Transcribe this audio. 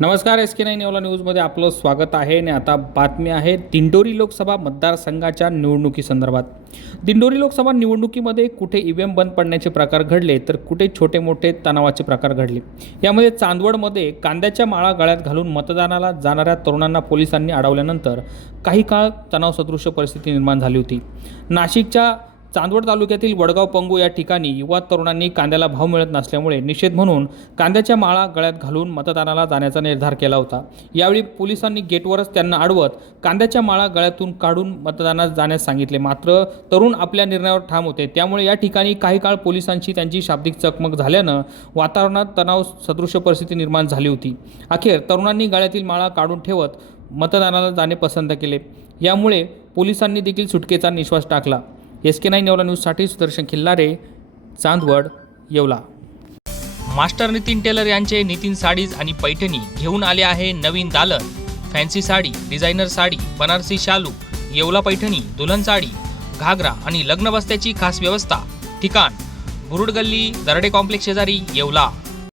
नमस्कार S K nine एवला न्यूजमध्ये आपलं स्वागत आहे आणि आता बातमी आहे दिंडोरी लोकसभा मतदारसंघाच्या निवडणुकीसंदर्भात. दिंडोरी लोकसभा निवडणुकीमध्ये कुठे ई एम बंद पडण्याचे प्रकार घडले तर कुठे छोटे मोठे तणावाचे प्रकार घडले? यामध्ये चांदवडमध्ये कांद्याच्या माळा गळ्यात घालून मतदानाला जाणाऱ्या तरुणांना पोलिसांनी अडवल्यानंतर काही काळ तणावसदृश्य परिस्थिती निर्माण झाली होती. नाशिकच्या चांदवड तालुक्यातील वडगाव पंगू या ठिकाणी युवा तरुणांनी कांद्याला भाव मिळत नसल्यामुळे निषेध म्हणून कांद्याच्या माळा गळ्यात घालून मतदानाला जाण्याचा निर्धार केला होता. यावेळी पोलिसांनी गेटवरच त्यांना अडवत कांद्याच्या माळा गळ्यातून काढून मतदानात जाण्यास सांगितले. मात्र तरुण आपल्या निर्णयावर ठाम होते. त्यामुळे या ठिकाणी काही काळ पोलिसांची त्यांची शाब्दिक चकमक झाल्यानं वातावरणात तणाव सदृश्य परिस्थिती निर्माण झाली होती. अखेर तरुणांनी गळ्यातील माळा काढून ठेवत मतदानाला जाणे पसंत केले. यामुळे पोलिसांनी देखील सुटकेचा निश्वास टाकला. एस के नाईन येवला न्यूजसाठी सुदर्शन खिल्लारे चांदवड येवला. मास्टर नितीन टेलर यांचे नितीन साडीज आणि पैठणी घेऊन आले आहे नवीन दालन फॅन्सी साडी डिझायनर साडी बनारसी शालू येवला पैठणी दुल्हन साडी घागरा आणि लग्न बस्त्याची खास व्यवस्था. ठिकाण बुरुड गल्ली दरडे कॉम्प्लेक्स शेजारी येवला.